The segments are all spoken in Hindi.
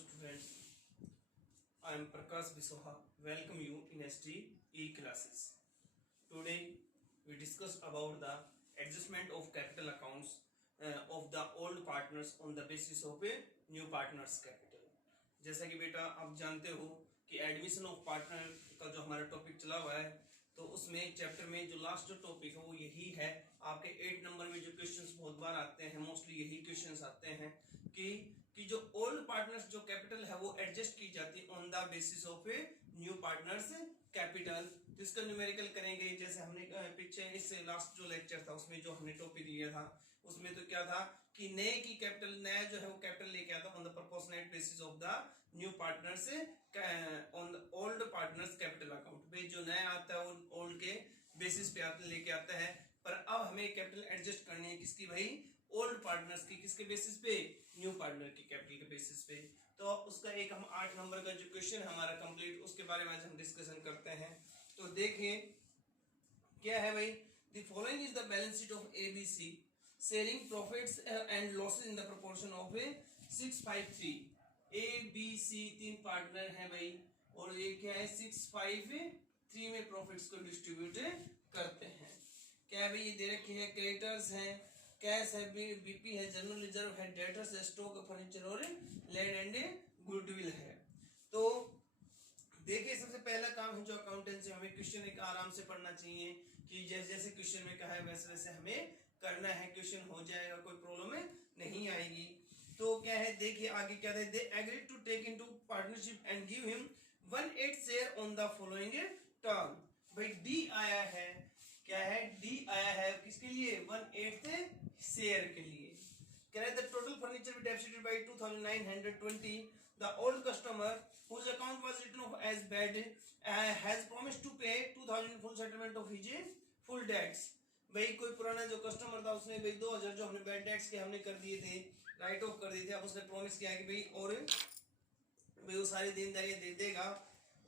students, I am Prakash Bisoha. Welcome you in ST E-classes. Today we discuss about the adjustment of capital accounts of the old partners on the basis of a new partners capital. जैसा कि बेटा आप जानते हो कि एडमिशन ऑफ पार्टनर का जो हमारा टॉपिक चला हुआ है, तो उसमें चैप्टर में जो लास्ट जो टॉपिक है वो यही है। आपके 8 नंबर में जो क्वेश्चंस बहुत बार आते हैं, मोस्टली यही क्वेश्चंस आते हैं कि जो ओल्ड पार्टनर्स जो कैपिटल है वो एडजस्ट की जाती है on the basis of a new partners capital. तो इसका न्यूमेरिकल करेंगे, जैसे हमने पीछे इस लास्ट जो लेक्चर था उसमें जो हमने टॉपिक लिया था उसमें तो क्या था कि नए की कैपिटल, नया जो है वो कैपिटल लेके आता on the proportionate basis of the new partners on the old partners capital account. भाई जो नया आता है वो ओल्ड के बेसिस पे लेके आता है, पर अब हमें कैपिटल एडजस्ट करनी है किसकी भाई? ओल्ड पार्टनर्स की। किसके बेसिस पे? न्यू पार्टनर की कैपिटल के बेसिस पे। तो उसका एक हम 8 नंबर का जो क्वेश्चन है हमारा कंप्लीट, उसके बारे में आज हम डिस्कशन करते हैं। तो देखिए क्या है भाई, the following is the balance sheet of ABC sharing profits and losses in the proportion of 653। A B C 3 partner है भाई, और ये क्या है 653 में प्रॉफिट्स को डिस्ट्रीब्यूट करते हैं। क्या है भाई, ये दे रखे हैं क्रेडिटर्स हैं, कैश है, बीपी है, जनरल रिजर्व है, डेटर्स है, स्टॉक फर्नीचर और लैंड एंड गुडविल है। तो देखिए सबसे पहला काम है जो अकाउंटेंसी, हमें क्वेश्चन एक आराम से पढ़ना चाहिए कि जैसे जैसे क्वेश्चन में कहा है वैसे वैसे हमें करना है, क्वेश्चन हो जाएगा, कोई प्रॉब्लम नहीं आएगी। तो क्या है देखिए आगे क्या है, they agreed to take into partnership and give him 1/8 share on the following term. भाई डी आया है, क्या है डी आया है किसके लिए? 1/8 शेयर के लिए। कह रहे the total furniture will debited bye 2920। The old customer whose account was written off as bad has promised to pay 2000 full settlement of his full debts। भाई कोई पुराना जो कस्टमर था उसने भाई 2000 जो हमने बैड डेट्स के हमने कर दिए थे, राइट ऑफ कर दिए थे, अब उसने प्रॉमिस किया कि भाई और भाई वो सारी देनदारियां दे देगा।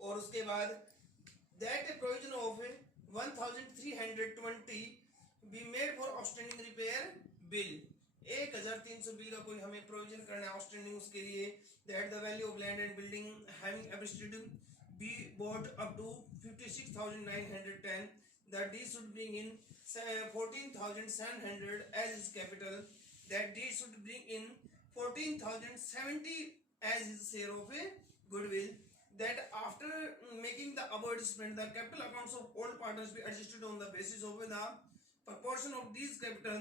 और उसके बाद that a provision of 1320 be made for outstanding repair bill. 1300 bill का कोई हमें प्रोविजन करना है आउटस्टैंडिंग उसके लिए। That the value of land and building having appreciated be bought up to 56,910। that deed should bring in 14,700 as his capital. That deed should bring in 14,070 as his share of a goodwill. That after making the above adjustment, the capital accounts of all partners be adjusted on the basis of the proportion of these capital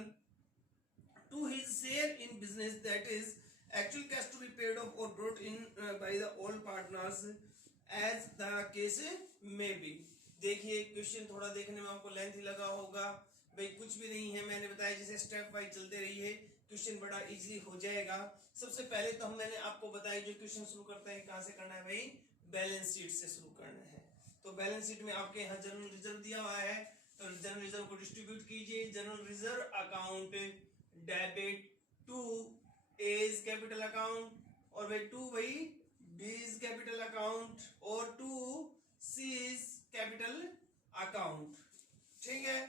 to his share in business, that is actual cash to be paid off or brought in by the all partners as the case may be। देखिए क्वेश्चन थोड़ा देखने में आपको लेंथी लगा होगा, भाई कुछ भी नहीं है, मैंने बताया जैसे स्टेप वाइज चलते रहिए क्वेश्चन बड़ा इजीली हो जाएगा। सबसे पहले तो मैंने आपको बताया जो क्वेश्चन शुरू करते हैं कहां से करना है भाई? बैलेंस शीट से शुरू करना है। तो बैलेंस शीट में आपके यहाँ जनरल रिजर्व दिया हुआ है, तो जनरल रिजर्व को डिस्ट्रीब्यूट कीजिए। General reserve account debit to A's capital account, और भाई टू भाई बीज कैपिटल अकाउंट, और टू सीज कैपिटल अकाउंट। ठीक है,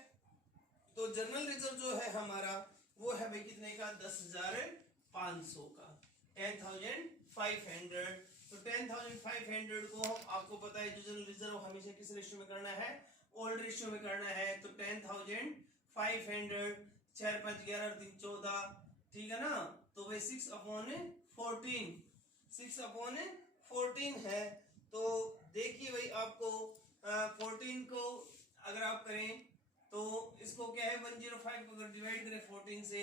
तो जनरल रिजर्व जो है हमारा वो है भाई कितने का? 10,500 का, 10,500। तो 10,500 को आपको पता है जो जनरल रिजर्व हमेशा किस रेशियो में करना है? ओल्ड रेशियो में करना है। तो 10,500 4 5 11 3 14, ठीक है ना? तो भाई 6/14, 6/14 है। तो देखिए भाई आपको 14 को अगर आप करें तो इसको क्या है 105 को अगर डिवाइड करें 14 से,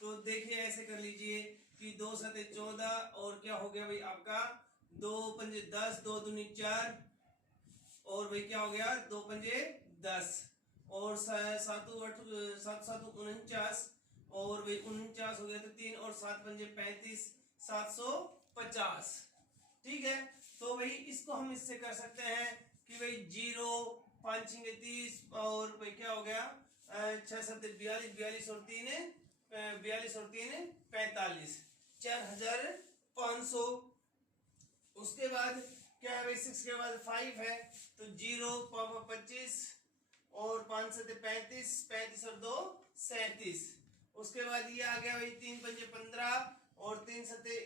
तो देखिए ऐसे कर लीजिए कि 2 7 14, और क्या हो गया भाई आपका 2 5 10, 2 दूनी 4, और भाई क्या हो गया 2 5 10, और 7 8 7 7 49, और भाई 49 हो गया तो 3 और 7 5 35, 750। ठीक है, तो भाई इसको हम इससे कर सकते हैं कि भाई 0 5 6 30, और भाई क्या हो गया 6 7 42, 42 और 3 45, 4,500। उसके बाद क्या है भाई 6 के बाद 5 है, तो 0 पापा 25, और 5 7 35, 35 और 2 37। उसके बाद ये आ गया भाई 3 5 15, और 3 7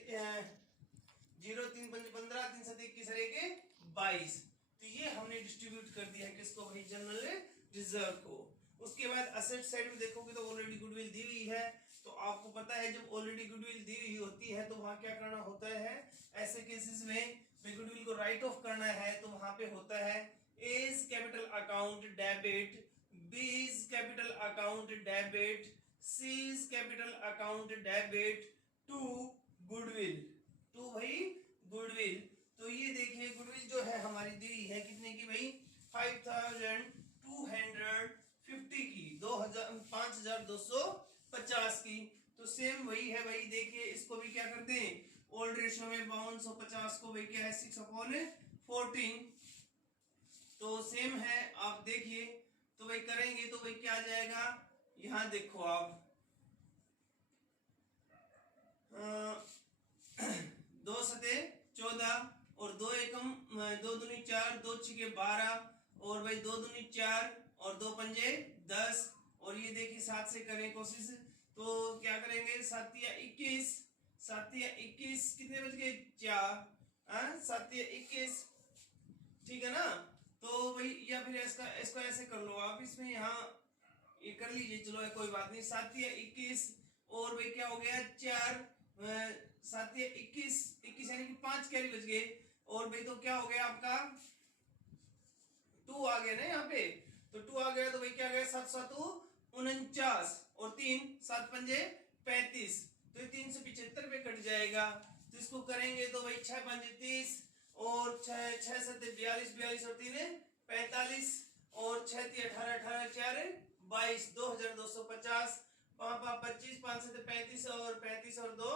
0 3 रिजर्व को। उसके बाद असेट साइड में देखोगे तो ऑलरेडी गुडविल दी हुई है, तो आपको पता है जब ऑलरेडी गुडविल दी हुई होती है तो वहां क्या करना होता है, ऐसे केसेस में गुडविल को राइट ऑफ करना है तो वहां पे होता है A is capital account debit, B is capital account debit, C is capital account debit to goodwill, to भाई goodwill। तो ये देखिए गुडविल जो है हमारी दी है कितने की भाई, 5250 की, 5250 की। तो सेम वही है भाई, देखिए इसको भी क्या करते हैं, ओल्ड रेशियो में 5250 को भाई क्या है 6/14, तो सेम है। आप देखिए तो भाई करेंगे तो भाई क्या आ जाएगा, यहां देखो आप 2 सते 14 और 2 एकम 2 दूनी 4, 2 छिके 12 और भाई 2 दूनी 4 और 2 पंजे 10। और ये देखिए 7 से करें कोशिश तो क्या करेंगे, 7 या 21, 7 या 21 कितने बच गए 4, 7 या 21, ठीक है ना। तो भाई या फिर इसको ऐसे कर लो आप, इसमें यहाँ ये कर लीजिए, चलो कोई बात नहीं, 7 या 21 और भाई क्या हो गया 4, 7 या 21 यानी कि 5 कैरी बच गए और भाई तो क्या हो गया आपका 2 आ गया ना यहाँ पे, तो 2 आ गया तो भाई क्या गया 7 7 49 और 3 7 पंजे 35, तो ये 375 पे कट जाएगा। तो इसको करेंगे तो भाई 6 पंजे 30 और 6 7 42 42 और 3 45 और 6 3 18 18 4 22, 2250, 5 5 25 5 7 35 और 35 और 2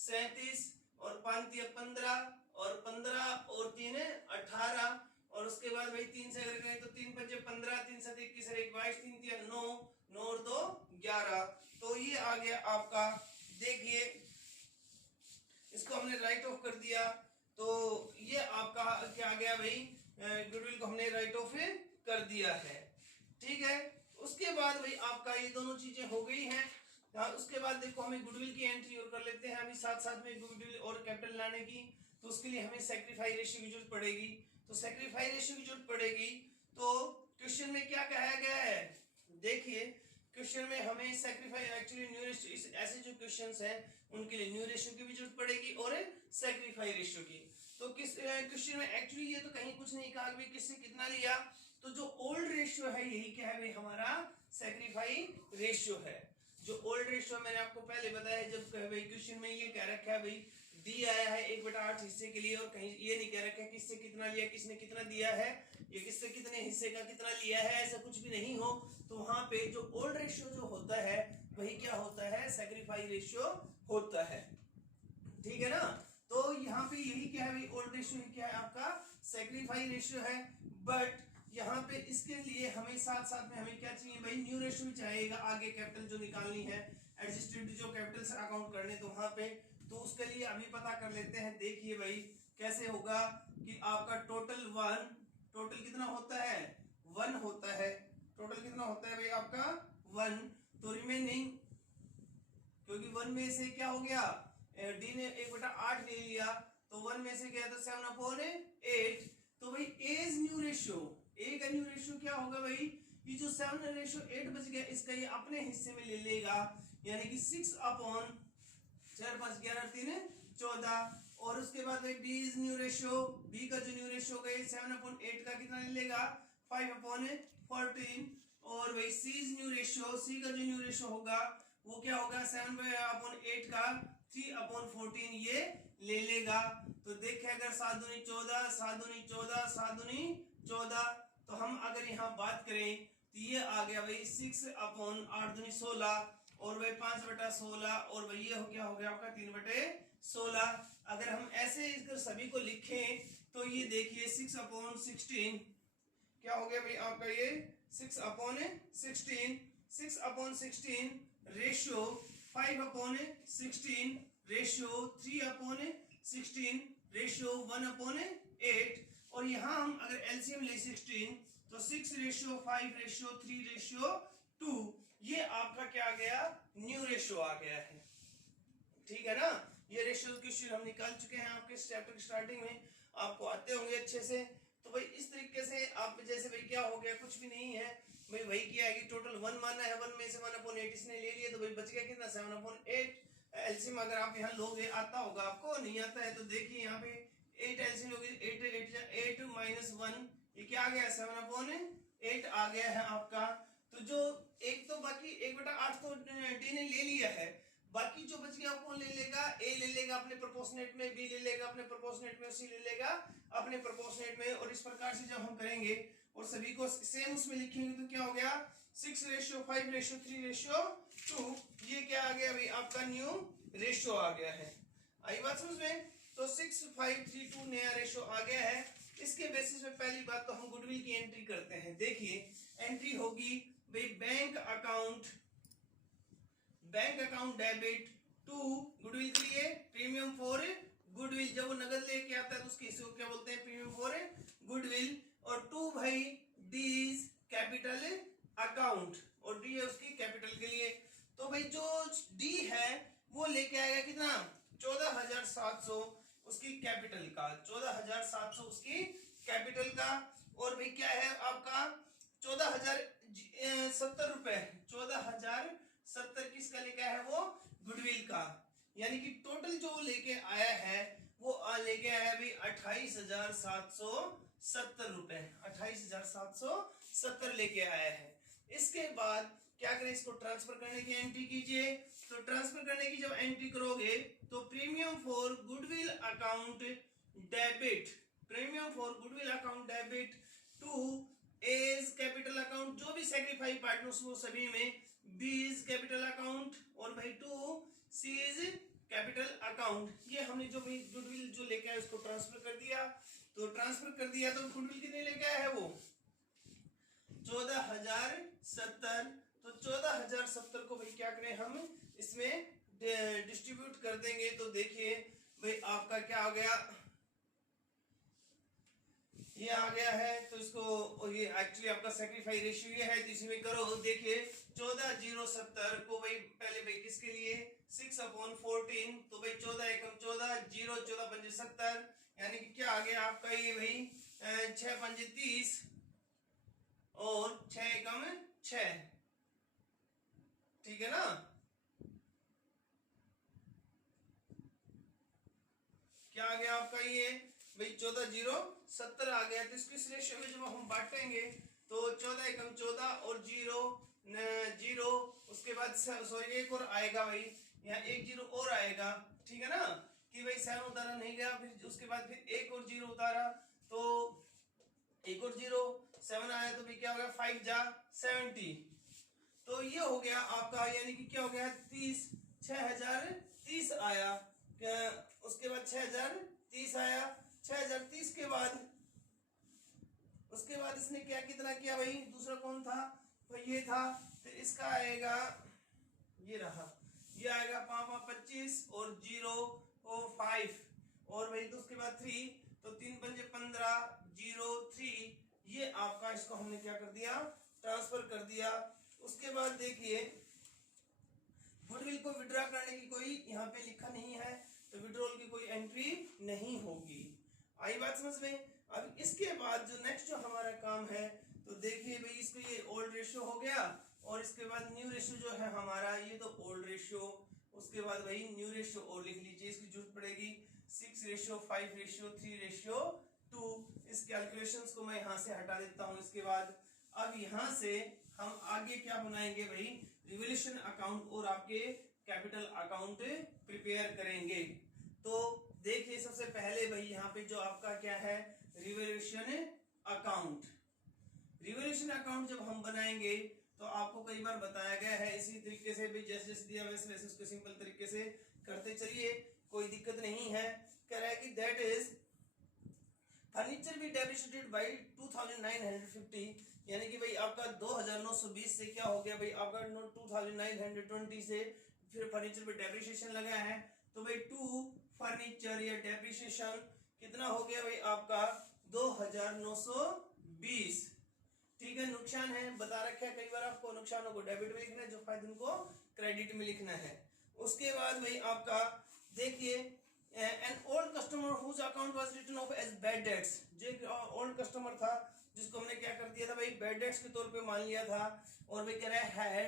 37 और 5 3 15 और 15 और 3 18 और उसके बाद भाई 3 से अगर करें तो 3 5 15, 3 7 21 और 1 22, 3 3 9 9 और 2 11। तो ये आ गया आपका, देखिए इसको हमने राइट ऑफ कर दिया, तो ये आपका क्या आ गया भाई, गुडविल को हमने राइट ऑफ कर दिया है, ठीक है। उसके बाद भाई आपका ये दोनों चीजें हो गई हैं। उसके बाद देखो हमें गुडविल की एंट्री और कर लेते हैं अभी साथ साथ में गुडविल और कैपिटल लाने की, तो उसके लिए हमें सैक्रिफाइस रेशियो की जरूरत पड़ेगी। तो सैक्रिफाइस रेशियो की जरूरत पड़ेगी, तो क्वेश्चन में क्या कहा गया है, देखिए क्वेश्चन में हमें सैक्रिफाइस एक्चुअली न्यू रेशियो, ऐसे जो क्वेश्चंस हैं उनके लिए न्यू रेशियो की भी जरूरत पड़ेगी और सैक्रिफाइस रेशियो की। तो किस क्वेश्चन में एक्चुअली ये तो कहीं कुछ नहीं कहा कि किससे कितना लिया, तो जो ओल्ड रेशियो है यही क्या है भाई हमारा सैक्रिफाइस रेशियो है। जो ओल्ड रेशियो मैंने आपको पहले बताया, जब भाई क्वेश्चन में ये कह रखा है भाई डी आया है 1/8 हिस्से के लिए और कहीं ये नहीं कह रखा है किससे कितना लिया, किसने कितना दिया है, ये किससे कितने हिस्से का कितना लिया है, ऐसा कुछ भी नहीं हो, तो वहां पे जो ओल्ड रेशियो जो होता है वही क्या होता है, सैक्रिफाइस रेशियो होता है, ठीक है ना। तो यहाँ पे यही क्या है भाई, ओल्ड रेशियो क्या है आपका सैक्रिफाइस रेशियो है। बट यहाँ पे इसके लिए हमें साथ साथ में हमें क्या चाहिए भाई, न्यू रेशियो भी चाहिएगा आगे कैपिटल जो निकालनी है, एडजस्टेड जो कैपिटल से अकाउंट करने, तो वहां पे तो उसके लिए अभी पता कर लेते हैं। देखिए भाई कैसे होगा कि आपका टोटल कितना होता है 1 होता है, टोटल कितना होता है भाई आपका 1, तो रिमेनिंग क्योंकि 1 में से क्या हो गया, डी ने 1/8 ले लिया, तो 1 में से गया तो 7/8, तो भाई ए इज न्यू रेशियो, ए का न्यू रेशियो क्या होगा भाई, ये जो 7/8 बच गया इसका ये अपने हिस्से में ले लेगा, यानी कि 6/4 5 11 3 14। और उसके बाद भाई B's new ratio, B का जो न्यू रेशियो होगा 7/8 का कितना ले लेगा 5/14, और भाई सी इज न्यू रेशियो, सी का जो न्यू रेशियो होगा वो क्या होगा 7/8 का 3/14 ये ले लेगा। तो देखें अगर 7 दूनी 14, 7 दूनी 14, 7 दूनी 14, तो हम अगर यहाँ बात करें तो ये आ गया भाई 6/8 दूनी 16 और भाई 5/16 और भाई ये क्या हो गया आपका 3/16। अगर हम ऐसे इसको सभी को लिखें तो ये देखिए 6/16 क्या हो गया भाई आपका ये 6/16, 6/16 रेशियो 5/16 रेशियो 3/16 रेशियो 1/8, और यहाँ हम अगर एलसीएम ले 16 तो 6/5/3/2, ये आपका क्या आ गया न्यू रेशियो आ गया है, ठीक है ना। ये रेशियो क्वेश्चन हम निकाल चुके हैं आपके चैप्टर की स्टार्टिंग में, आपको आते होंगे अच्छे से। तो भाई इस तरीके से आप जैसे भाई क्या हो गया, कुछ भी नहीं है, भाई वही क्या है कि टोटल 1 माना है, 1 में से 1/8 इसने ले लिया, तो भाई बच गया कितना 7/8। एलसीएम अगर आप यहाँ लोगे, आता होगा आपको, नहीं आता है तो देखिए यहाँ पे 8 एलसीएम लोगे, 8 माइनस 1, ये क्या आ गया 7/8 आ गया है आपका। तो जो एक तो बाकी 1/8 तो डी ने ले लिया है, बाकी जो बच गया कौन ले लेगा, ए ले लेगा अपने प्रोपोर्शनेट में, बी ले लेगा अपने प्रोपोर्शनेट में, सी ले लेगा अपने प्रोपोर्शनेट में। और इस प्रकार से जब हम करेंगे और सभी को सेम उसमें लिखेंगे तो क्या हो गया 6:5:3:2, ये क्या आ गया भाई आपका न्यू रेशियो आ गया है। आई बात समझ में? तो 6:5:3:2 नया रेशियो आ गया है। इसके बेसिस में पहली बात तो हम गुडविल की एंट्री करते हैं। देखिए एंट्री होगी भाई bank account debit to goodwill के लिए प्रीमियम फॉर गुडविल, जब वो नगद लेके आता है तो उसके हिस्से को क्या बोलते हैं, प्रीमियम फॉर गुडविल। और टू भाई डीज कैपिटल अकाउंट, और डी है उसकी कैपिटल के लिए। तो भाई जो डी है वो लेके आएगा कितना 14,700 उसकी कैपिटल का, 14,700 उसकी कैपिटल का। और भाई क्या है आपका 14,070 रुपए, 14,070 किसका लेके आया है वो गुडविल का। यानी कि टोटल जो लेके आया है वो लेके आया है भाई 28,770 रुपए, 28,770 लेके आया है। इसके बाद क्या करें, इसको ट्रांसफर करने की एंट्री कीजिए। तो ट्रांसफर करने की जब एंट्री करोगे तो premium for goodwill account debit, premium for goodwill account debit to A's capital account, जो भी सेक्रीफाई पार्टनर्स वो सभी में, बी इज कैपिटल अकाउंट और भाई to C's capital account. ये हमने जो भी गुडविल जो लेके आए उसको ट्रांसफर कर दिया। तो ट्रांसफर कर दिया तो गुडविल कितने लेके आया है वो 14,070। तो 14,070 को भाई क्या करें हम इसमें डिस्ट्रीब्यूट कर देंगे। तो देखिए भाई आपका क्या आ गया, ये आ गया है। तो इसको ये एक्चुअली आपका सेक्रीफाई रेशियो ये है, तो इसी में करो। देखिए 14,070 को भाई पहले भाई किसके लिए 6/14, तो भाई 14 एकम 14, 0 14 पंजे 70, यानी कि क्या आ गया आपका ये भाई 6 पंजे 30 और 6 एकम 6, ठीक है ना। क्या आ गया आपका ये भाई 14,070 आ गया। तो इसको इस रेशियो में जब हम बांटेंगे तो 14 एकम 14 और 0, उसके बाद सॉरी एक और आएगा भाई, यहाँ एक 0 और आएगा, ठीक है ना, कि भाई 7 उतारा नहीं गया, फिर उसके बाद फिर एक और 0 उतारा, तो एक और 0 7 आया, तो भाई क्या हो गया 5 जा 70। तो ये हो गया आपका, यानी कि क्या हो गया 30, 6,030 आया। उसके बाद 6,030 आया। 6,030 के बाद उसके बाद इसने क्या कितना किया भाई, दूसरा कौन था, तो ये था। फिर इसका आएगा, ये रहा, ये आएगा 5/25 और 0 और 5 और भाई तो उसके बाद 3, तो 3 पंजे 15, 0 3, ये आपका इसको हमने क्या कर दिया ट्रांसफर कर दिया। उसके बाद देखिए गुडविल को विड्रॉ करने की कोई यहाँ पे लिखा नहीं है, तो विड्रॉल की कोई एंट्री नहीं होगी। आई बात समझ में? अब इसके बाद जो नेक्स्ट जो हमारा काम है, तो देखिए भाई इसको ये ओल्ड रेशियो हो गया और इसके बाद न्यू रेशियो जो है हमारा, ये तो ओल्ड रेशियो, उसके बाद भाई न्यू रेशियो और लिख लीजिए, इसकी जरूरत पड़ेगी 6:5:2। इस कैलकुलेशंस को मैं यहाँ से हटा देता हूँ। इसके बाद अब यहाँ से हम आगे क्या बनाएंगे भाई, रिवोल्यूशन अकाउंट और आपके कैपिटल अकाउंट प्रिपेयर करेंगे। तो देखिए सबसे पहले भाई यहाँ पे जो आपका क्या है रिवोल्यूशन अकाउंट। रिवोल्यूशन अकाउंट जब हम बनाएंगे तो आपको कई बार बताया गया है, इसी तरीके से भी जैसे जैसे दिया वैसे वैसे उसको सिंपल तरीके से करते चलिए, कोई दिक्कत नहीं है। कह रहा है कि दैट इज फर्नीचर भी डेप्रिशिएटेड बाय 2,950, यानी कि भाई आपका 2,920 से क्या हो गया भाई आपका 2,920 से फिर फर्नीचर पे डेप्रिसिएशन लगा है, तो भाई 2 फर्नीचर या डेप्रिसिएशन कितना हो गया भाई आपका 2,920, ठीक है। नुकसान है बता रखा है, कई बार आपको नुकसानों को डेबिट में लिखना है, जो फायदे को क्रेडिट में लिखना है। उसके बाद भाई आपका देखिए an old customer whose account was written off as bad debts, जो ओल्ड कस्टमर था जिसको हमने क्या कर दिया था भाई बैड डेट्स के तौर पे मान लिया था, और भाई कह रहा है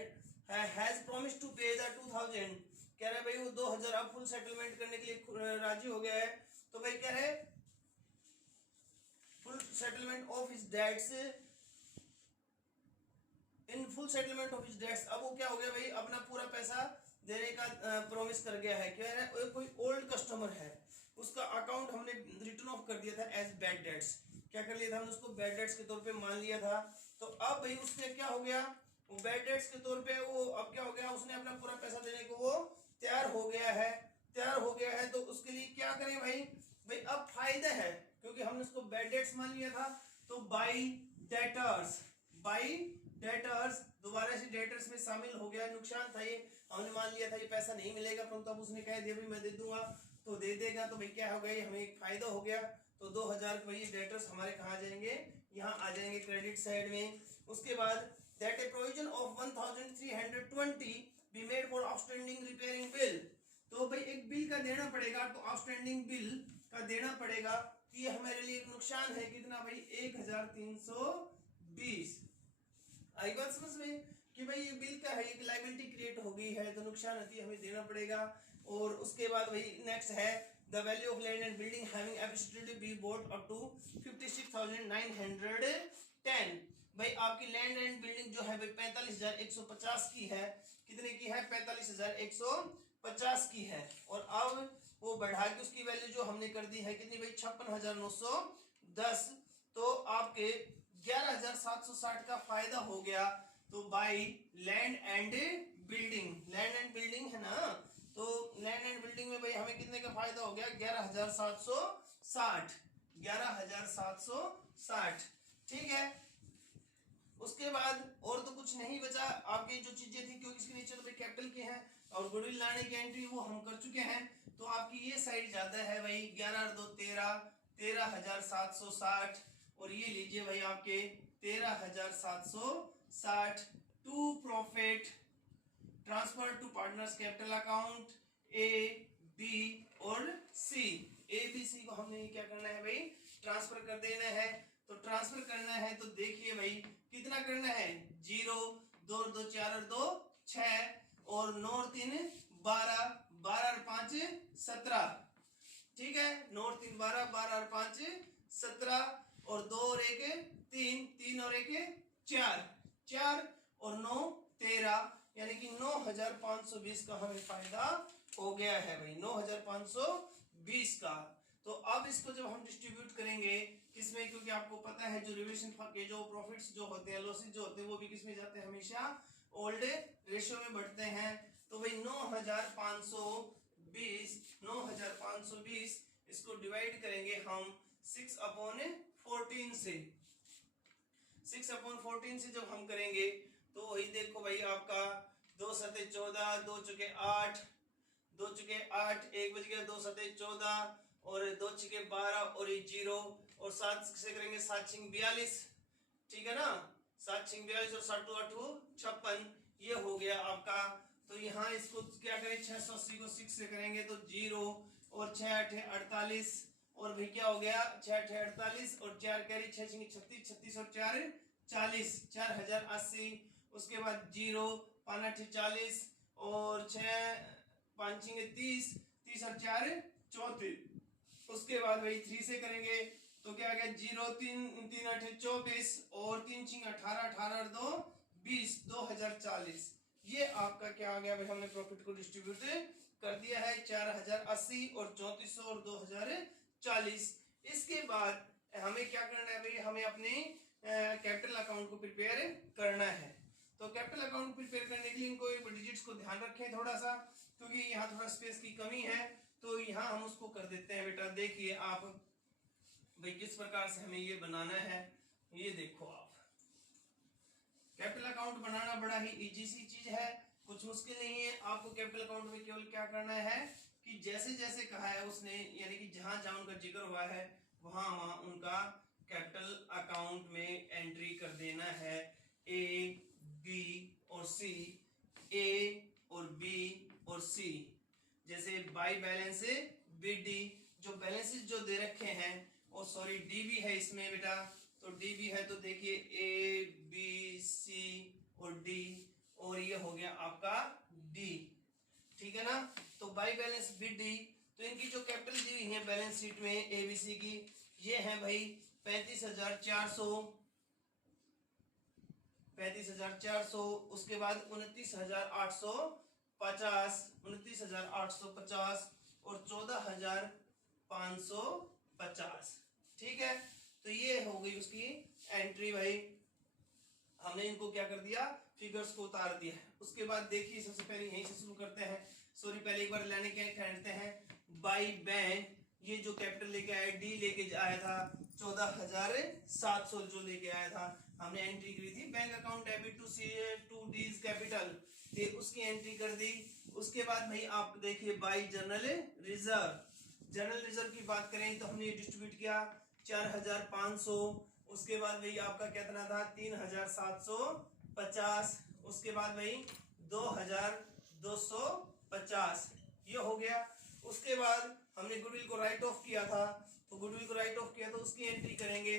हैज प्रॉमिस्ड टू पे द 2000, कह रहा है भाई वो 2000 अब फुल सेटलमेंट करने के लिए राजी हो गया है। तो भाई कह रहे full settlement of his debts, in full settlement of his debts, अब वो क्या हो गया भाई अपना पूरा पैसा देने का प्रॉमिस कर गया है। क्या है कोई ओल्ड कस्टमर है उसका अकाउंट हमने रिटर्न ऑफ कर दिया था एज बैड डेट्स, क्या कर लिया था हमने उसको बैड डेट्स के तौर पे मान लिया था। तो अब भाई उसने क्या हो गया वो बैड डेट्स के तौर पे वो अब क्या हो गया उसने अपना पूरा पैसा देने को वो तैयार हो गया है। तो उसके लिए क्या करें भाई अब फायदा है क्योंकि हमने उसको बैड डेट्स मान लिया था। तो बाई डेटर्स दोबारा से डेटर्स में शामिल हो गया, नुकसान था ये, हमने मान लिया था ये पैसा नहीं मिलेगा, परंतु अब उसने कह दिया भाई मैं दे दूंगा तो दे देगा। तो भाई क्या हो गया हमें एक फायदा हो गया। तो 2000 भाई डेटर्स हमारे कहाँ जाएंगे, यहाँ आ जाएंगे क्रेडिट साइड में। उसके बाद that a provision of 1320 be made for outstanding repairing bill, तो भाई एक बिल का देना पड़ेगा, तो आउटस्टैंडिंग बिल का देना पड़ेगा कि ये हमारे लिए एक नुकसान है कितना भाई 1320। आई बात समझ में कि भाई ये बिल का है, एक लायबिलिटी क्रिएट हो गई है तो नुकसान होती है हमें देना पड़ेगा। और उसके बाद भाई नेक्स्ट है the value of land and building having absolutely be bought up to 56,910, भाई आपकी लैंड एंड बिल्डिंग जो है भाई 45,150 की है, कितने की है 45,150 की है। और अब वो बढ़ा के उसकी वैल्यू जो हमने कर दी है कितनी भाई 56,910, तो आपके 11,760 का फायदा हो गया। तो बाई लैंड एंड बिल्डिंग है ना, तो लैंड एंड बिल्डिंग में भाई हमें कितने का फायदा हो गया 11,760, ठीक है। उसके बाद और तो कुछ नहीं बचा, आपकी जो चीजें थी क्योंकि इसके नीचे तो भाई कैपिटल के हैं और गुडविल लाने की एंट्री वो हम कर चुके हैं। तो आपकी ये साइड जाता है भाई 11 और 2 13,760, और ये लीजिए भाई आपके 13,760 to profit transfer to partners capital account A B और सी। ए बी सी को हमने क्या करना है भाई ट्रांसफर कर देना है। तो ट्रांसफर करना है तो देखिए भाई कितना करना है 0 2 2 4 और 2 6 और 9 और 3 12 12 और 5 17, ठीक है 9 और 3 12 12 और 5 17 और 2 और 1 3 3 और 1 4 4 और 9 13, यानी कि 9,520 का हमें फायदा हो गया है भाई 9,520 का। तो अब इसको जब हम डिस्ट्रीब्यूट करेंगे किसमें, क्योंकि आपको पता है जो रिविजन के जो प्रॉफिट्स जो होते हैं लॉसेस जो होते हैं वो भी किसमें जाते हैं हमेशा ओल्ड रेशियो में बढ़ते हैं। तो भाई 9,520 इसको डिवाइड करेंगे हम 6/14 से, 6/14 से जब हम करेंगे तो वही देखो भाई आपका 2 सते 14 2 चुके 8 2 चुके 8 1 बज गया 2 सते 14 और 2 चुके 12 और ये 0 और 7 से करेंगे 7 छिंग 42, ठीक है ना 7 छिंग 42 और 7 2 8 56, ये हो गया आपका। तो यहाँ इसको क्या करें 680 को 6 से करेंगे तो 0 और 6 8 48 और भाई क्या हो गया 6 8 48 और 4 कैरी 6 छिंग 36 36 और 4 40 4,080। उसके बाद 0 5 8 40 और 6 5 30 30 और 4 34। उसके बाद भाई 3 से करेंगे तो क्या आ गया 0 3 3 8 24 और 3 छिंग 18 18 और 2 20 2040। ये आपका क्या आ गया भाई हमने प्रॉफिट को डिस्ट्रीब्यूट कर दिया है 4,080 और 3400 और 2040। इसके बाद हमें क्या करना है भाई हमें अपने कैपिटल अकाउंट को प्रिपेयर करना है। तो कैपिटल अकाउंट प्रिपेयर करने के लिए इनको डिजिट्स को ध्यान रखें थोड़ा सा, क्योंकि यहाँ थोड़ा स्पेस की कमी है। तो यहाँ हम उसको कर देते हैं बेटा, देखिए आप भाई किस प्रकार से हमें ये बनाना है। ये देखो आप कैपिटल अकाउंट बनाना बड़ा ही इजी सी चीज है, कुछ मुश्किल नहीं है। आपको कैपिटल अकाउंट में केवल क्या करना है कि जैसे जैसे कहा है उसने, यानी कि जहां जहां उनका जिक्र हुआ है वहां वहां उनका कैपिटल अकाउंट में एंट्री कर देना है। ए बी और सी, ए और बी और सी, जैसे बाई बैलेंस बी डी, जो बैलेंसेस जो दे रखे हैं और सॉरी डी भी है इसमें बेटा, तो डी भी है, तो देखिए ए बी सी और डी, और ये हो गया आपका डी, ठीक है ना। तो बाई बैलेंस बी डी, तो इनकी जो कैपिटल दी हुई है बैलेंस शीट में एबीसी की, ये है भाई 35,400, उसके बाद 29,850 और 14,550, ठीक है। तो ये हो गई उसकी एंट्री भाई, हमने इनको क्या कर दिया, फिगर्स को उतार दिया। उसके बाद देखिए सबसे पहले यहीं से शुरू करते हैं, सॉरी पहले एक बार लेने के खरीदते हैं। बाई बैंक, ये जो कैपिटल लेके आया, डी लेके आया था 14,700 जो लेके आया था, हमने एंट्री करी थी bank account debit to D's capital, ये उसकी एंट्री कर दी। उसके बाद भाई आप देखिए बाई जनरल रिजर्व की बात करें तो हमने डिस्ट्रीब्यूट किया 4,500, उसके बाद भाई आपका कितना था 3,750, उसके बाद भाई 2,250, ये हो गया। उसके बाद हमने गुडविल को राइट ऑफ किया था, तो गुडविल को राइट ऑफ किया तो उसकी एंट्री करेंगे।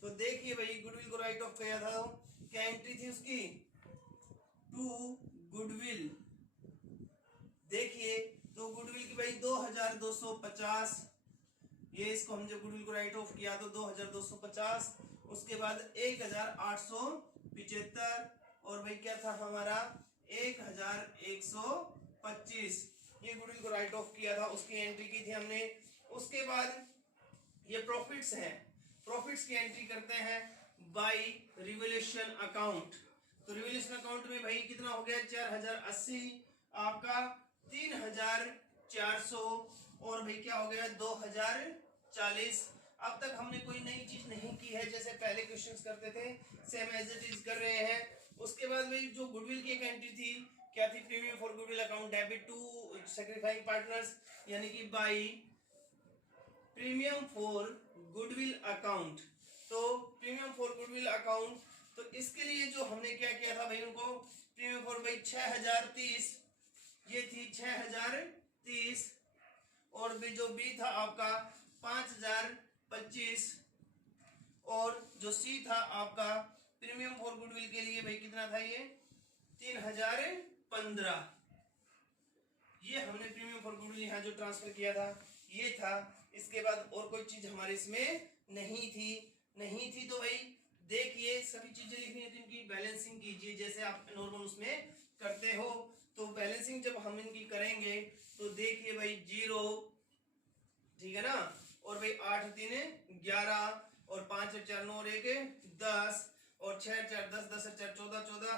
तो देखिए भाई गुडविल को राइट ऑफ किया था, क्या एंट्री थी उसकी, टू गुडविल, देखिए तो गुडविल की भाई 2,250, ये इसको हम जब गुडविल को राइट ऑफ किया तो 2,250, उसके बाद 1,875, और भाई क्या था हमारा 1,125, ये गुडविल को राइट ऑफ किया था, उसकी एंट्री की थी हमने। उसके बाद ये प्रॉफिट्स हैं, प्रॉफिट्स की एंट्री करते हैं बाय रिवैल्यूएशन अकाउंट। तो रिवैल्यूएशन अकाउंट में भाई कितना हो गया 4,080, आपका 3,400, और भाई क्या हो गया 2,040। अब तक हमने कोई नई चीज नहीं की है, जैसे पहले क्वेश्चंस करते थे सेम एज इट इज कर रहे हैं। उसके बाद भाई जो गुडविल की एक एंट्री थी, क्या थी, premium for goodwill account debit to sacrificing partners, यानी कि by premium for goodwill account. तो प्रीमियम फॉर गुडविल अकाउंट, तो इसके लिए जो हमने क्या किया था भाई, उनको प्रीमियम फॉर भाई 6,030, ये थी 6,030, और भी जो बी था आपका 5,025, और जो सी था आपका प्रीमियम फॉर गुडविल के लिए भाई कितना था, ये 3,015, ये हमने प्रीमियम फॉर गुडविल यहाँ जो ट्रांसफर किया था ये था। इसके बाद और कोई चीज हमारे इसमें नहीं थी तो भाई देखिए सभी चीजें लिखनी है तो इनकी बैलेंसिंग कीजिए जैसे आप नॉर्मल उसमें करते हो। तो बैलेंसिंग जब हम इनकी करेंगे तो देखिए भाई 0, ठीक है ना, और भाई 8 3 11, और 5 4 9 और 1 10, और 6 4 10 10 4 14 14,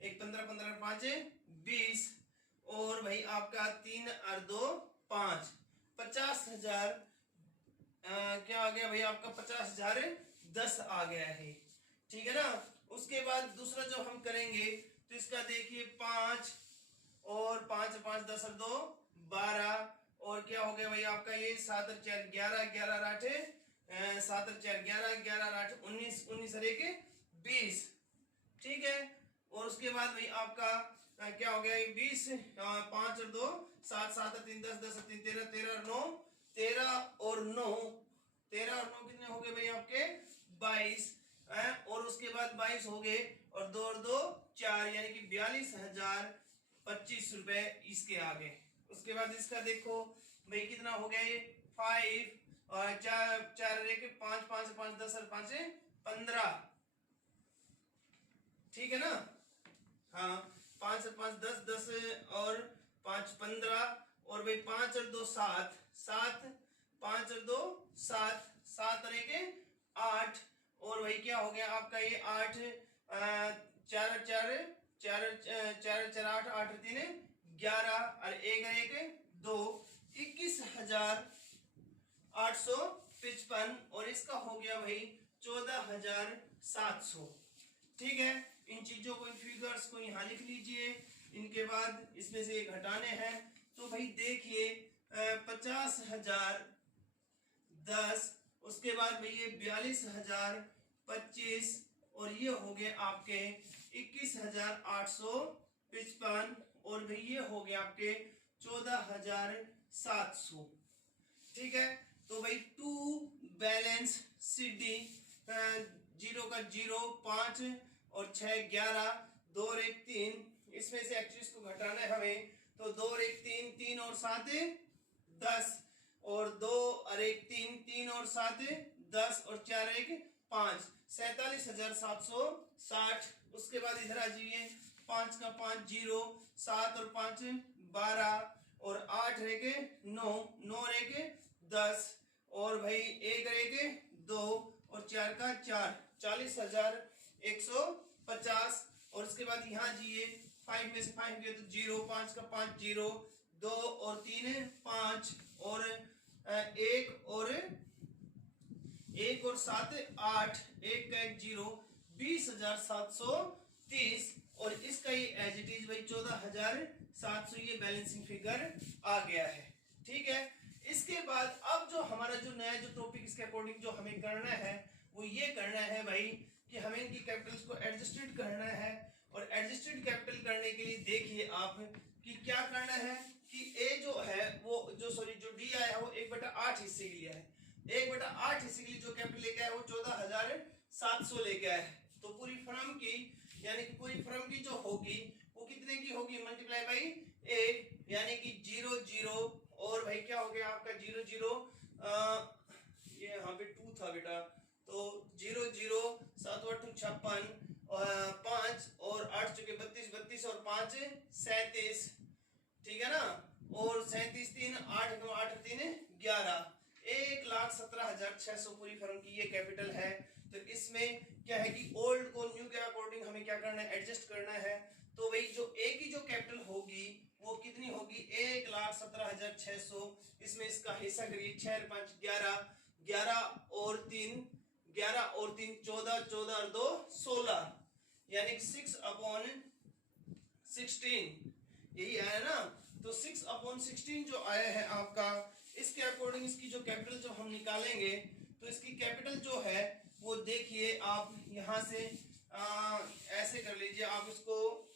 1 15 15 5 20, और भाई आपका 3 और 2 5, 50,000 क्या आ गया भाई आपका 50,010 आ गया है, ठीक है ना। उसके बाद दूसरा जब हम करेंगे तो इसका देखिए 5 और 5 5 10 और 2 12, और क्या हो गया भाई आपका ये 7 और 4 11 11 8 7 और 4 11 11 और 8 19 19 और 1 20, ठीक है। और उसके बाद भाई आपका क्या हो गया 20 5 और 2 7 7 और 3 10 10 और 3 13 13 और 9 13 और 9 कितने हो गए भाई आपके 22, और उसके बाद 22 हो गए और 2 और 2 4, यानी कि 42,025 रुपए इसके आगे। उसके बाद इसका देखो भाई कितना हो गया ये 5 और 4 4 1 5 5 5 10 और 5 15, ठीक है ना। हाँ 5 और 5 10 10 और 5 15, और भाई 5 और 2 7 7, 5 और 2 7 7 और 1 8, और भाई क्या हो गया आपका ये 8 4 और 4 4 4 4 8 8 और 3 11 और 1 और 1 2, 21,855, और इसका हो गया भाई 14,700, ठीक है। इन चीजों को इन फिगर्स को यहाँ लिख लीजिए। इनके बाद इसमें से घटाने हैं तो भाई देखिए 50,010, उसके बाद भाई ये 42,025, और ये हो गए आपके 21,855, और भाई ये हो गए आपके 14,700, ठीक है। तो भाई टू बैलेंस शीट का 0, 5 और 6 11, 2 और 1 3, इसमें से एक्चुअली इसको घटाना है हमें, तो 2 और 1 3, 3 और 7 10, और 2 और 1 3, 3 और 7 10 और 4 1 5, 47,760। उसके बाद इधर आ जाइए, 5 का 5 0, 7 और 5 12, और 8 रह के 9, 9 और 1 10, और भाई 1 रह के 2 और 4 का 4, 40,150। और उसके बाद यहाँ जाइए, 5 में से 5 गया तो 0, 5 का 5 0, 2 और 3 5, और 1 और 7 8, 1 का 1 0, 20,730। और इसका ये एज इट इज भाई 14,700 ये बैलेंसिंग फिगर आ गया है। ठीक है, इसके बाद अब जो हमारा जो नया जो टॉपिक इसके अकॉर्डिंग जो हमें करना है वो ये करना है भाई कि हमें इनकी कैपिटल्स को एडजस्टेड करना है। और एडजस्टेड कैपिटल करने के लिए देखिए आप कि क्या करना है कि ए जो है वो जो डी आया है वो 1/8 हिस्से के लिए है। 1/8 हिस्से के लिए जो कैपिटल लेके आया है वो 14,700 लेके आया है। तो पूरी फर्म की यानी कि पूरी फर्म की जो होगी वो कितने की होगी, मल्टीप्लाई बाई 8, यानी कि 0 0, और भाई क्या हो गया आपका 0 0, ये यहाँ पे 2 था बेटा, तो 0 0, 7 8 56, 5 और 8 चुके 32, 32 और 5 37, ठीक है ना, और 37 3 8 9 8 3 11, 1,17,600 पूरी फर्म की ये कैपिटल है। तो इसमें क्या है कि ओल्ड को न्यू के अकॉर्डिंग हमें क्या करना है, एडजस्ट करना है। तो भाई जो ए की जो कैपिटल होगी वो कितनी होगी, 1,17,600। इसमें इसका हिस्सा करिए, 6 5 11, 11 और 3 14, 14 और 2 16, यानी 6/16 यही आया ना। तो 6/16 जो आया है आपका, इसके अकॉर्डिंग इसकी जो कैपिटल जो हम निकालेंगे, तो इसकी कैपिटल जो है वो देखिए आप यहां से ऐसे कर लीजिए आप इसको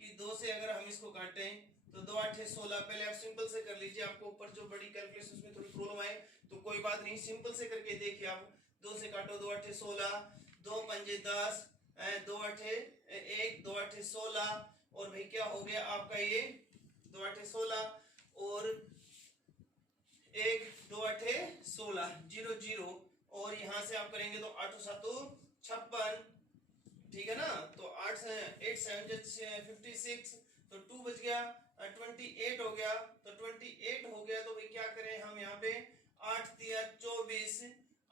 कि 2 से अगर हम इसको काटें तो 2 8 16, पहले आप सिंपल से कर लीजिए। आपको ऊपर जो बड़ी कैलकुलेशन उसमें थोड़ी प्रॉब्लम आए तो कोई बात नहीं, सिंपल से करके देखिए आप। 2 से काटो, 2 8 16, 2 5 10, 2 8 1, 2 8 16, और भाई क्या हो गया आपका ये 2 8 16 और 1 2 8 16 0 0, और यहां से आप करेंगे तो 8 7 56, ठीक है ना। तो 8 7 56, तो 2 बच गया, 28 हो गया। तो 28 हो गया तो भाई क्या करें हम यहाँ पे, 8 तिया 24,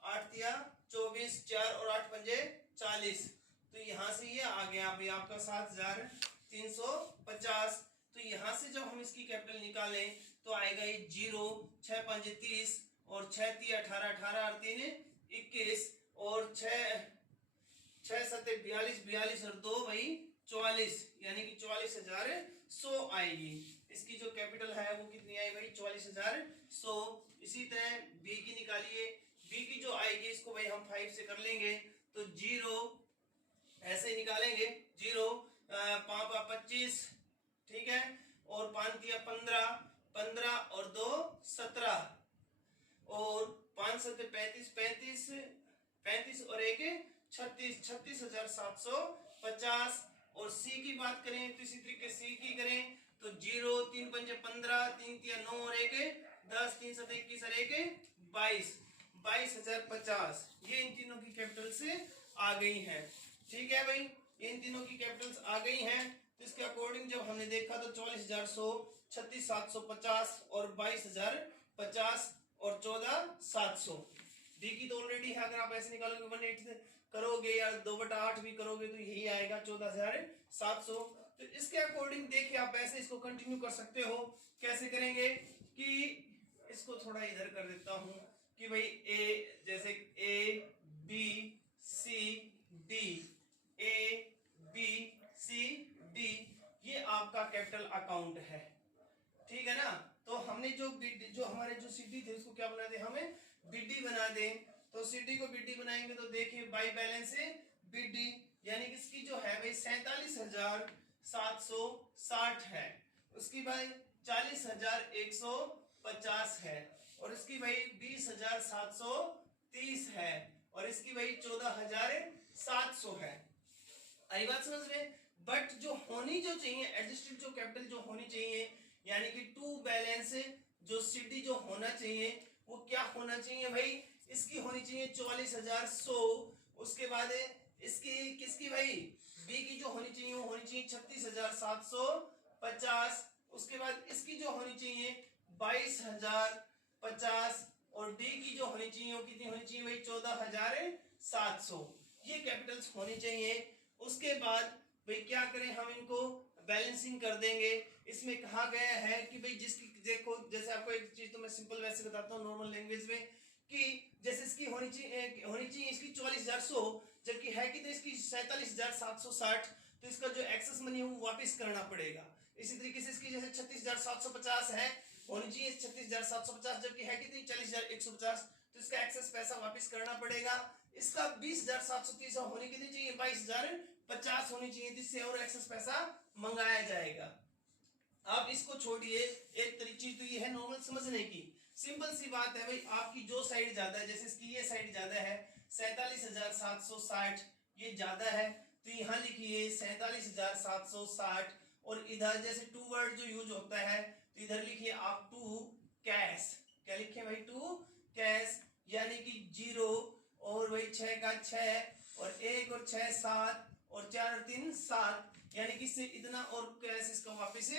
8 तिया 24, 4 और 8 पंजे 40, तो यहाँ से ये आ गया भाई आपका 7,350। तो यहाँ से जब हम इसकी कैपिटल निकालें तो आएगा ये 0, 6 5 30, और 6 3 18, 18 और 3 21, और 6 7 42, 42 और 2 भाई 44, यानी कि 44,100 आएगी। इसकी जो कैपिटल है वो कितनी आई भाई, 44,100। इसी तरह बी की निकालिए, बी की जो आएगी इसको भाई हम 5 से कर लेंगे, तो 0 ऐसे निकालेंगे, 0 5 25, ठीक है, और 5 दिया 15, 15 और 2 17, और 5 7 35, 35 35 और 1 36, 36,750। और सी की बात करें तो इसी तरीके सी की करें तो 0 3 5 15, 3 3 9 और 1 10, 3 7 21 और 1 22, 22,050। ये इन तीनों की कैपिटल से आ गई है। ठीक है भाई, इन तीनों की कैपिटल्स आ गई हैं। तो इसके अकॉर्डिंग जब हमने देखा तो 44,100, 36,750 और 22,050 और 14,700। डी की तो ऑलरेडी है, अगर आप ऐसे निकालोगे 180 करोगे या 2/8 भी करोगे तो यही आएगा 14,700। तो इसके अकॉर्डिंग देखिए आप ऐसे इसको कंटिन्यू कर सकते हो। कैसे करेंगे कि इसको थोड़ा इधर कर देता हूं कि भाई ए, जैसे A B C D, A B C D, ये आपका कैपिटल अकाउंट है, ठीक है ना। तो हमने जो हमारे जो सीडी थे उसको क्या बना दे, हमें बीडी बना दे। तो सीडी को बीडी बनाएंगे तो देखिए बाई बैलेंस से बीडी, यानी कि इसकी जो है भाई 47,760 है, उसकी भाई 40,150 है, और इसकी भाई 20,730 है, और इसकी भाई 14,000 700 है। आई बात समझ में? बट जो होनी जो चाहिए एडजस्टेड जो कैपिटल जो होनी चाहिए, यानी कि टू बैलेंस जो सीडी जो होना चाहिए वो क्या होना चाहिए भाई? इसकी होनी चाहिए 44,100। उसके बाद इसकी किसकी भाई? बी की जो होनी चाहिए वो होनी चाहिए 36,750। उसके बाद इसकी जो होनी चाहिए 22,050 और डी की जो होनी चाहिए वो कितनी होनी चाहिए भाई? 14,700। ये कैपिटल्स होनी चाहिए। उसके बाद भाई क्या करें हम? इनको बैलेंसिंग कर देंगे। इसमें कहा गया है कि भाई जिसकी देखो, जैसे आपको एक चीज तो मैं सिंपल वैसे बताता हूँ नॉर्मल लैंग्वेज में, कि जैसे इसकी होनी चाहिए इसकी 44,100, जबकि है कितनी इसकी 47,760। तो इसका जो एक्सेस मनी है वो वापस करना पड़ेगा। इसी तरीके से इसकी जैसे 36,750 है, होनी चाहिए 36,750, जबकि है कितनी 40,150। तो इसका एक्सेस पैसा वापस करना पड़ेगा। इसका 20,730 होनी कितनी चाहिए? 22,050 होनी चाहिए, जिससे और एक्सेस पैसा मंगाया जाएगा। आप इसको छोड़िए, एक चीज तो ये है नॉर्मल समझने की, सिंपल सी बात है भाई। आपकी जो साइड ज्यादा है, जैसे इसकी ये साइड ज्यादा है 47,760, ये ज्यादा है, तो यहां लिखिए 47,760। और इधर जैसे टू वर्ड जो यूज होता है तो इधर लिखिए आप टू कैश। क्या लिखे भाई? टू कैश, यानी कि 0 और वही 6 का 6 और 1 और 6 7 और 4 और 3 7, यानी कि इससे इतना और कैश इसका वापस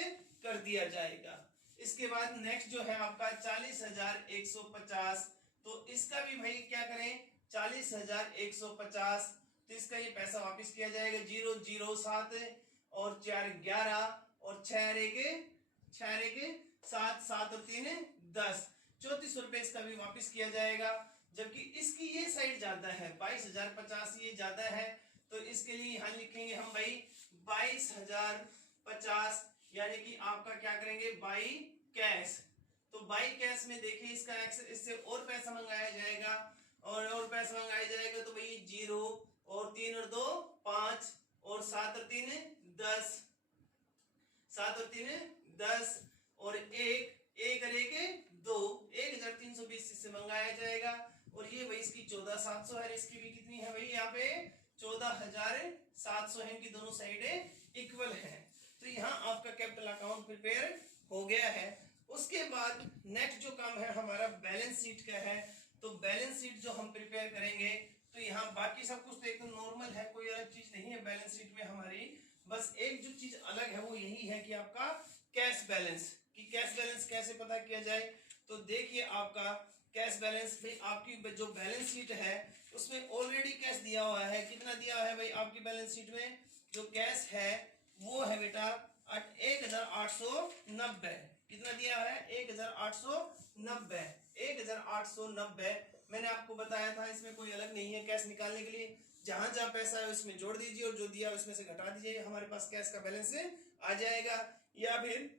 कर दिया जाएगा। इसके बाद नेक्स्ट जो है आपका 40,150। तो इसका भी भाई क्या करें? 40,150, तो इसका ये पैसा वापस किया जाएगा। 0 0 7 और 4 11 और 6 रेगे 7 7 और 3 10, 3400 रुपए इसका भी वापस किया जाएगा। जबकि इसकी ये साइड ज्यादा है 22,050, ये ज्यादा है, तो इसके लिए यहां लिखेंगे हम भाई 22,050, यानी कि आपका क्या करेंगे? By cash. तो बाई कैश में देखिए इसका इससे और पैसा मंगाया जाएगा, और पैसा मंगाया जाएगा। तो भाई 0 और 3 और 2 5 और 7 और 3 10, 7 और 3 10 और 1 1 और 1 2, 1,320 इससे मंगाया जाएगा। और ये भाई इसकी 14,700 है, इसकी भी कितनी है भाई? यहाँ पे 14,700 है, इनकी दोनों साइडें इक्वल हैं। तो यहाँ आपका कैपिटल अकाउंट प्रिपेयर हो गया है। उसके बाद नेक्स्ट जो काम है हमारा बैलेंस शीट का है। तो बैलेंस शीट जो हम प्रिपेयर करेंगे, तो यहाँ बाकी सब कुछ तो एकदम नॉर्मल है, कोई अलग चीज नहीं है बैलेंस शीट में हमारी। बस एक जो चीज अलग है वो यही है कि आपका कैश बैलेंस, कि कैश बैलेंस कैसे पता किया जाए। तो देखिए आपका कैश बैलेंस भाई, आपकी जो बैलेंस शीट है उसमें ऑलरेडी कैश दिया हुआ है। कितना दिया हुआ है भाई आपकी बैलेंस शीट में? जो कैश है वो है बेटा 1,890। कितना दिया है? 1,890। 1,890 मैंने आपको बताया था, इसमें कोई अलग नहीं है। कैश निकालने के लिए जहां जहां पैसा है उसमें जोड़ दीजिए और जो दिया उसमें से घटा दीजिए, हमारे पास कैश का बैलेंस आ जाएगा। या फिर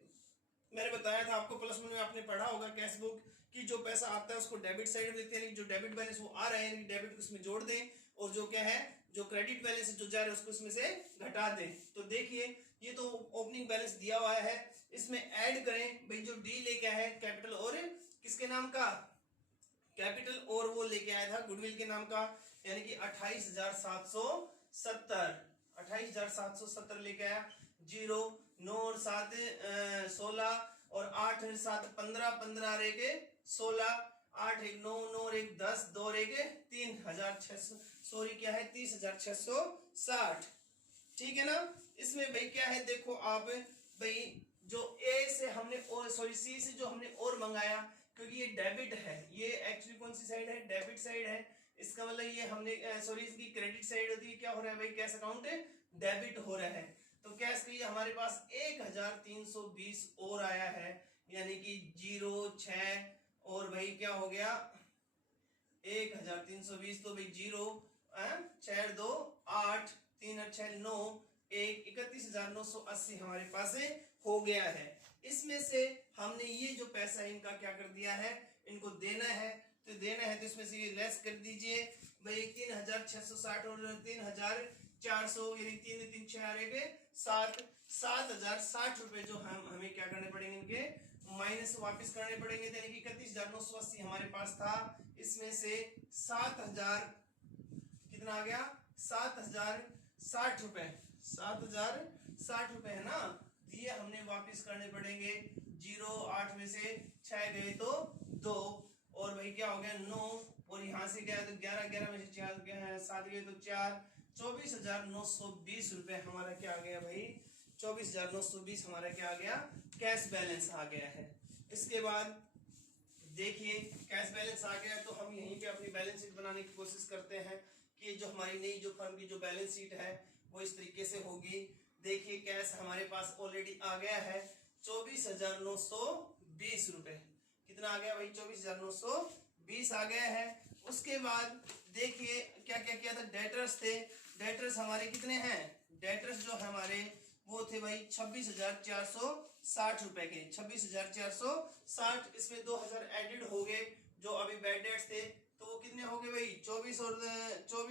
मैंने बताया था आपको, प्लस वन में आपने पढ़ा होगा कैश बुक कि जो पैसा आता है उसको डेबिट साइड में देते हैं, जो डेबिट बैलेंस वो आ रहा है डेबिट उसमें जोड़ दें, और जो क्या है जो क्रेडिट बैलेंस जो जा रहा है उसको इसमें से घटा दें। तो देखिए ये तो ओपनिंग बैलेंस दिया हुआ है, इसमें ऐड करें भाई। जो डी लेके आया है कैपिटल और किसके नाम का? कैपिटल और वो लेके आया था गुडविल के नाम का, यानी कि 28,770। 28,770 लेके आया। 0 9 और 7 16 और 8 और 7 15 15 रेगे 16, 8 1 9 9 और 1 10 2 रेगे 3,600, सॉरी क्या है 30,660। ठीक है ना? इसमें भाई क्या है देखो आप भाई, जो ए से हमने और सॉरी सी से जो हमने और मंगाया, क्योंकि ये डेबिट है, ये एक्चुअली कौन सी साइड है? डेबिट साइड है। इसका मतलब ये हमने सॉरी इसकी क्रेडिट साइड होती है। क्या हो रहा है भाई? कैश अकाउंट डेबिट हो रहा है। तो कैश के लिए हमारे पास 1,320 और आया है, यानी कि 0 6 और भाई क्या हो गया 1,320। तो भाई 0 6 2 8 3 और 6 9 1 31,980 हमारे पास हो गया है। इसमें से हमने ये जो पैसा इनका क्या कर दिया है, इनको देना है। तो इसमें से ये लेस कर दीजिए भाई 3,660 और 3,400, यानी 3 3 6 आ रहे 7,060 रुपए जो हमें क्या करने पड़ेंगे, इनके माइनस वापस करने पड़ेंगे। यानी कि 31,980 हमारे पास था, इसमें से 7,000 कितना आ गया ₹7,060, ₹7,060 है ना। ये हमने वापस करने पड़ेंगे। 0 8 में से 6 गए तो 2, और भाई क्या हो गया 9, और यहाँ से गया तो 11, 11 में से 4 7 गए तो 4, ₹24,920 हमारा क्या आ गया भाई, 24,920 हमारा क्या आ गया, कैश बैलेंस आ गया है। इसके बाद देखिए कैश बैलेंस आ गया तो हम यहीं पे अपनी बैलेंस शीट बनाने की कोशिश करते हैं कि जो हमारी नई जो फर्म की जो बैलेंस शीट है वो इस तरीके से होगी। देखिए कैश हमारे पास ऑलरेडी आ गया है 24,920 रुपए। कितना आ गया भाई, 24,920 आ गया है। उसके बाद देखिए क्या क्या किया था, डेटर्स थे। डेटर्स हमारे कितने हैं, डेटर्स जो हमारे वो थे भाई 26,460 रुपए के, 26,460। इसमें 2,000 एडेड हो गए जो अभी बैड डेट्स थे, तो वो कितने हो गए भाई 26 और 2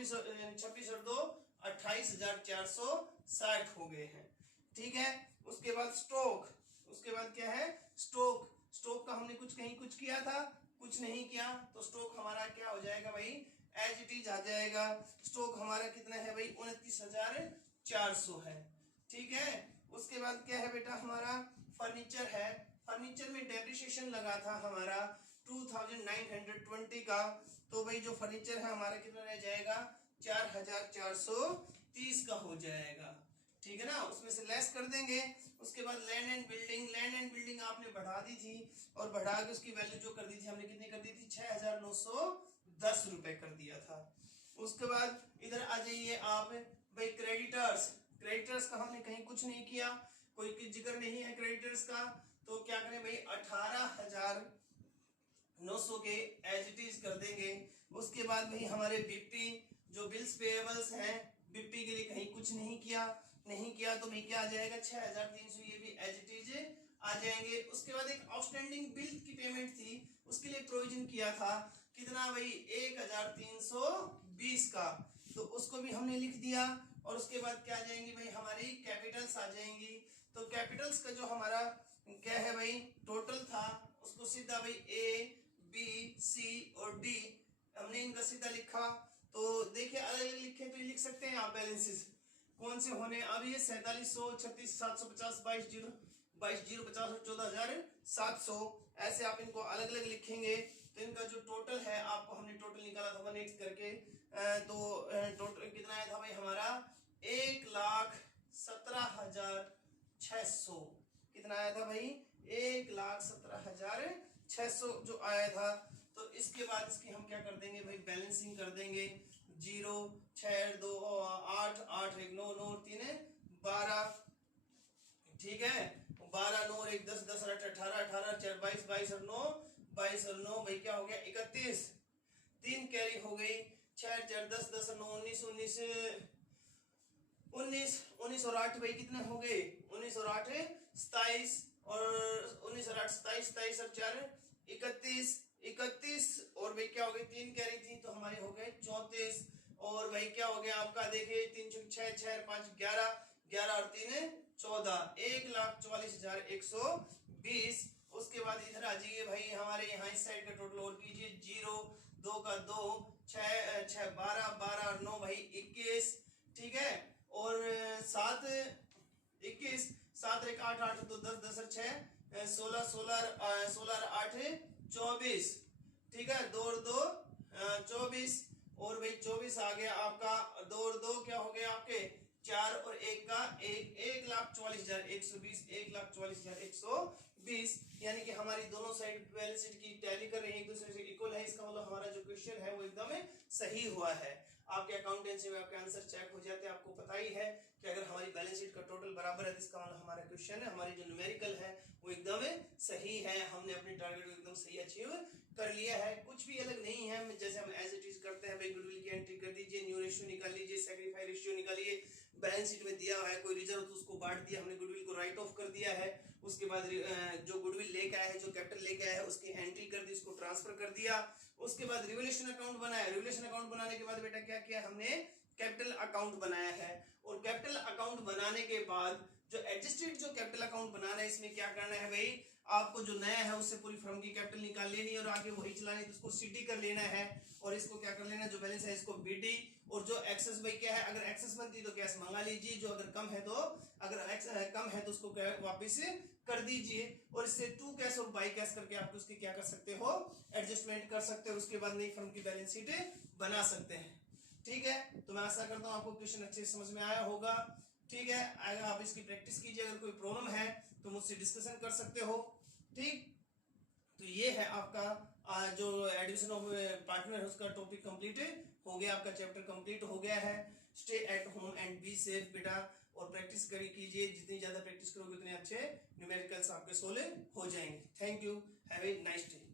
28,460 हो गए हैं। ठीक है। उसके बाद स्टॉक, उसके बाद क्या है स्टॉक। स्टॉक का हमने कहीं कुछ किया था, कुछ नहीं किया, तो स्टॉक हमारा क्या हो जाएगा भाई, एज इट इज आ जाएगा। स्टॉक हमारा कितना है भाई 29,400 है। ठीक है। उसके बाद क्या है बेटा, हमारा फर्नीचर है। फर्नीचर में डेप्रिसिएशन लगा था हमारा 2,920 का, तो भाई जो फर्नीचर है हमारा कितना रह जाएगा, 4,430 का हो जाएगा। ठीक है ना, उसमें से लेस कर देंगे। उसके बाद land and building, land and building आपने बढ़ा दी थी, और बढ़ा के उसकी वैल्यू जो कर दी थी हमने, कितनी कर दी थी, 6,910 रुपए कर दिया था। उसके बाद इधर आ जाइए आप भाई क्रेडिटर्स। क्रेडिटर्स का हमने कहीं कुछ नहीं किया, कोई जिक्र नहीं है क्रेडिटर्स का, तो क्या करें भाई 18,900 के एज इट इज कर देंगे। उसके बाद भाई हमारे बीपी जो बिल्स पेएबल्स हैं, बीपी के लिए कहीं कुछ नहीं किया तो भाई क्या आ जाएगा 6,300, ये भी एज इट इज आ जाएंगे। उसके बाद एक आउटस्टैंडिंग बिल की पेमेंट थी, उसके लिए प्रोविजन किया था कितना भाई 1,320 का, तो उसको भी हमने लिख दिया। और उसके बाद क्या आ जाएंगी भाई हमारी कैपिटल्स आ जाएंगी। तो कैपिटल्स का जो हमारा क्या है भाई टोटल था, उसको सीधा भाई A B C और D हमने इनका सीधा लिखा। तो देखिए अलग अलग लिखे तो ये लिख सकते हैं आप बैलेंसेस कौन से होने। अब ये 4700, 36,750, 22,050 और 14,700, ऐसे आप इनको अलग अलग लिखेंगे। तो इनका जो टोटल है आपको हमने टोटल निकाला था 1/8 करके, तो टोटल कितना आया था भाई हमारा 1,17,600। कितना आया था भाई 1,17,600 जो आया था। तो इसके बाद इसकी हम क्या कर देंगे भाई बैलेंसिंग कर देंगे। 0 6 2 8 8 1 9 9 3 12, ठीक है, 12 9 1 10 10 8 18 18 4 22 22 और 9 22 और 9 भाई क्या हो गया 31, 3 कैरी हो गई, 6 4 10 10 और 9 19 19 19 19 और 8 भाई कितने हो गए 19 और 8 27, और 19 और 8 27 27 और 4 31 31, और भाई क्या हो गए 3 कैरी थी तो हमारे हो गए 34, और भाई क्या हो गया आपका देखिए 3 6 6 5 11 11 और 3 14, 1,44,120। उसके बाद इधर आ जाइए भाई हमारे यहाँ इस साइड का टोटल और कीजिए। 0 2 का 2 6 6 12 12 और 9 भाई 21, ठीक है, और 7 21 7 1 8 8 2 10 10 और 6 16 16 16 और 8 24, ठीक है, 2 और 2 24, और भाई 24 आ गया आपका, 2 और 2 क्या हो गया आपके 4 और 1 का 1,44,120, 1,44,120, यानी कि हमारी दोनों साइड बैलेंस शीट की टैली कर रही है, एक दूसरे से इक्वल है। इसका मतलब हमारा जो क्वेश्चन है वो एकदम सही हुआ है। आपके अकाउंटेंसी में आपके आंसर चेक हो जाते हैं, आपको पता ही है कि अगर हमारी बैलेंस शीट का टोटल बराबर है तो इसका मतलब हमारा क्वेश्चन है, हमारी जो न्यूमेरिकल है वो एकदम सही है, हमने अपने टारगेट को एकदम सही अचीव कर लिया है, कुछ भी अलग नहीं है। जैसे हम एज इट इज करते हैं भाई, गुडविल की एंट्री कर दीजिए, न्यू रेशियो निकाल लीजिए, सैक्रिफाइस रेशियो निकालिए, बैलेंस शीट में दिया हुआ है कोई रिजर्व तो उसको बांट दिया, हमने गुडविल को राइट ऑफ कर दिया है। उसके बाद जो गुडविल लेके आया है, जो कैपिटल लेके आया है उसकी एंट्री कर दी, उसको ट्रांसफर कर दिया। उसके बाद रिवोल्यूशन अकाउंट बनाया, रिवोल्यूशन अकाउंट बनाने के बाद बेटा क्या किया हमने कैपिटल अकाउंट बनाया है, और कैपिटल अकाउंट बनाने के बाद जो एडजस्टेड जो कैपिटल अकाउंट बनाना है इसमें क्या करना है भाई, आपको जो नया है उससे पूरी फर्म की कैपिटल निकाल लेनी है और आगे वही चलानी, तो उसको सीटी कर लेना है और इसको क्या कर लेना है, जो बैलेंस है इसको बीटी, और जो एक्सेस भाई क्या है, अगर एक्सेस बनती तो कैश मंगा लीजिए, जो अगर कम है तो कम है तो उसको वापस कर दीजिए, और इससे टू कैश और बाई कैश करके आप उसकी क्या कर सकते हो, एडजस्टमेंट कर सकते हो, उसके बाद नई फर्म की बैलेंस शीट बना सकते हैं। ठीक है, तो मैं आशा करता हूं आपको क्वेश्चन अच्छे से समझ में आया होगा। ठीक है, अगर आप इसकी प्रैक्टिस कीजिए, अगर कोई प्रॉब्लम है तो मुझसे डिस्कशन कर सकते हो। ठीक, तो ये है आपका जो एडिशन ऑफ पार्टनर है उसका टॉपिक कंप्लीट हो गया, आपका चैप्टर कंप्लीट हो गया है। Stay at home and be safe बेटा, और प्रैक्टिस कीजिए, जितनी ज्यादा प्रैक्टिस करोगे उतने अच्छे न्यूमेरिकल्स आपके सोल्व हो जाएंगे। Thank you, have a nice day.